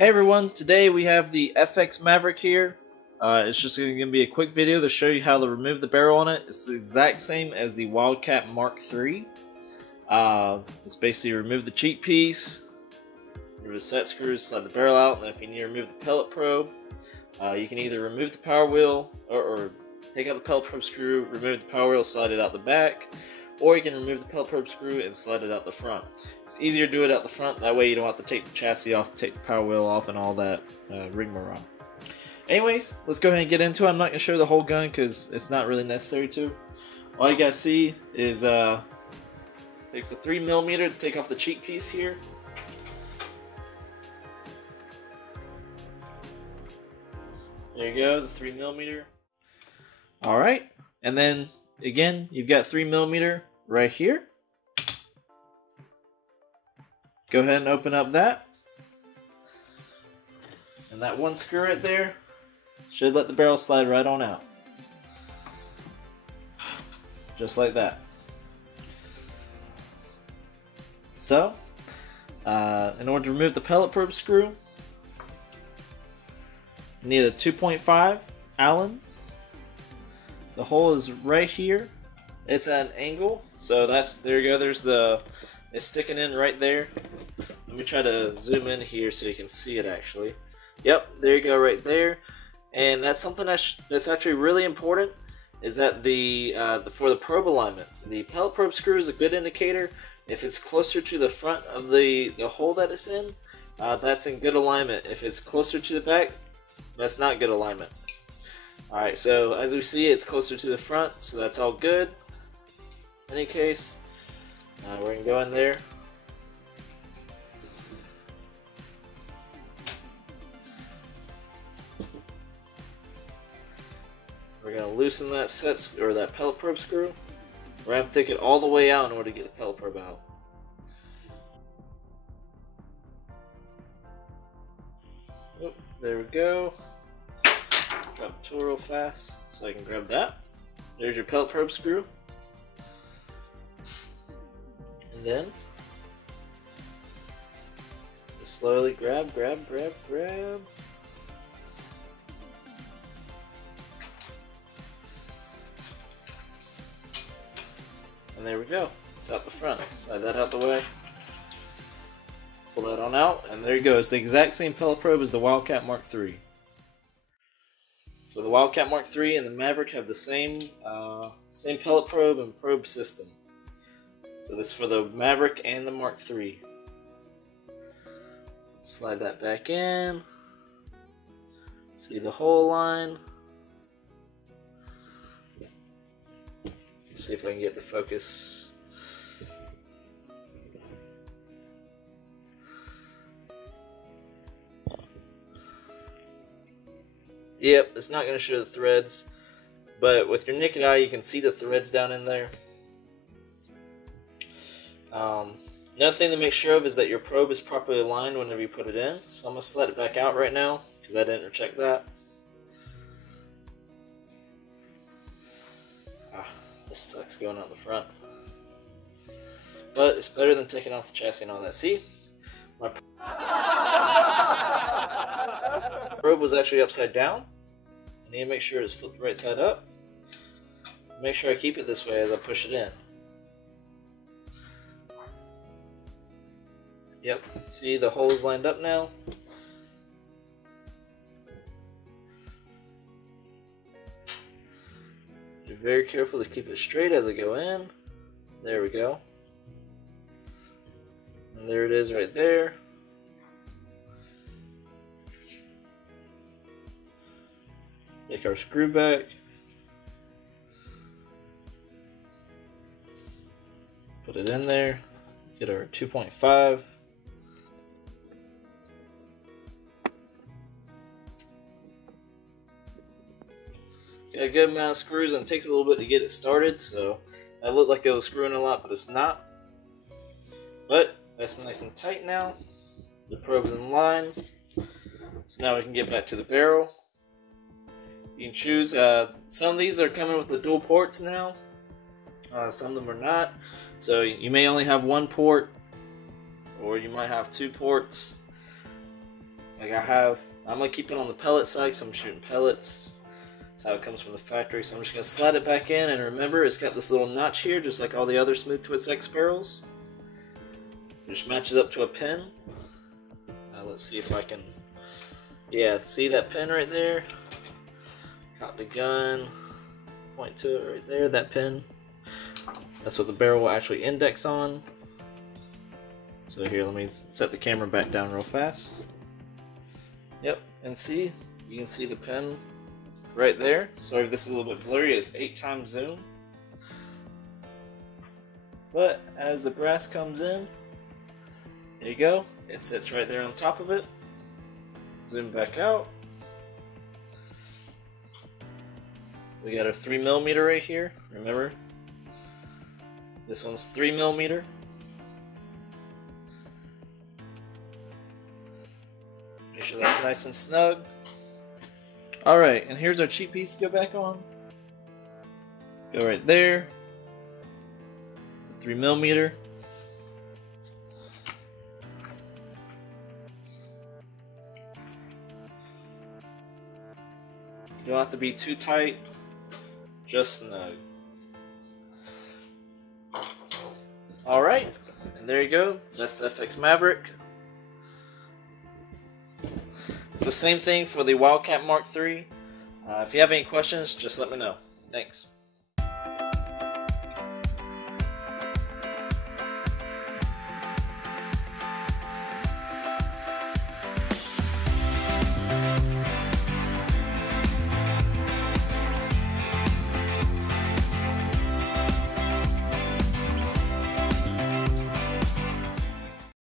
Hey everyone, today we have the FX Maverick here. It's just going to be a quick video to show you how to remove the barrel on it. It's the exact same as the Wildcat MKIII. It's basically remove the cheek piece, remove the set screws, slide the barrel out, and if you need to remove the pellet probe, you can either remove the power wheel or take out the pellet probe screw, remove the power wheel, slide it out the back, or you can remove the pellet probe screw and slide it out the front. It's easier to do it out the front, that way you don't have to take the chassis off, take the power wheel off, and all that rigmarole. Anyways, let's go ahead and get into it. I'm not going to show the whole gun because it's not really necessary to. All you guys see is takes the 3mm to take off the cheek piece here. There you go, the 3mm. Alright, and then again, you've got 3mm right here. Go ahead and open up that. And that one screw right there should let the barrel slide right on out. Just like that. So, in order to remove the pellet probe screw, you need a 2.5 Allen. The hole is right here. It's at an angle, so there you go. It's sticking in right there. Let me try to zoom in here so you can see it actually. Yep, there you go, right there. And that's something that's actually really important. Is that for the probe alignment, the pellet probe screw is a good indicator. If it's closer to the front of the hole that it's in, that's in good alignment. If it's closer to the back, that's not good alignment. Alright, so as we see, it's closer to the front, so that's all good. In any case, we're going to go in there. We're going to loosen that that pellet probe screw. We're going to have to take it all the way out in order to get the pellet probe out. Oh, there we go. Grab the tool real fast so I can grab that. There's your pellet probe screw. And then just slowly grab. And there we go. It's out the front. Slide that out the way. Pull that on out, and there you go. It's the exact same pellet probe as the Wildcat MKIII. So the Wildcat MKIII and the Maverick have the same pellet probe and probe system. So this is for the Maverick and the MKIII. Slide that back in. See the hole line. Let's see if I can get the focus. Yep, it's not going to show the threads, but with your naked eye you can see the threads down in there. Another thing to make sure of is that your probe is properly aligned whenever you put it in. So I'm going to slide it back out right now because I didn't check that. This sucks going out the front. But it's better than taking off the chassis and all that. See? My probe was actually upside down. I need to make sure it's flipped right side up. Make sure I keep it this way as I push it in. Yep, see the holes lined up now. Be very careful to keep it straight as I go in. There we go. And there it is right there. Take our screw back. Put it in there. Get our 2.5. Got a good amount of screws and it takes a little bit to get it started, so that looked like it was screwing a lot, but it's not. But that's nice and tight now. The probe's in line. So now we can get back to the barrel. You can choose, some of these are coming with the dual ports now. Some of them are not. So you may only have one port, or you might have two ports. Like I'm gonna keep it on the pellet side because I'm shooting pellets. That's how it comes from the factory. So I'm just gonna slide it back in, and remember, it's got this little notch here, just like all the other Smooth Twist X barrels. It just matches up to a pin. Let's see if I can. Yeah, see that pin right there? Got the gun. Point to it right there. That pin. That's what the barrel will actually index on. So here, let me set the camera back down real fast. Yep, and see, you can see the pin right there. Sorry if this is a little bit blurry, it's 8x zoom. But as the brass comes in, there you go, it sits right there on top of it. Zoom back out. We got a 3mm right here, remember? This one's 3mm. Make sure that's nice and snug. Alright, and here's our cheek piece to go back on. Go right there. It's a 3mm. You don't have to be too tight, just snug. Alright, and there you go. That's the FX Maverick. It's the same thing for the Wildcat Mark III. If you have any questions, just let me know. Thanks.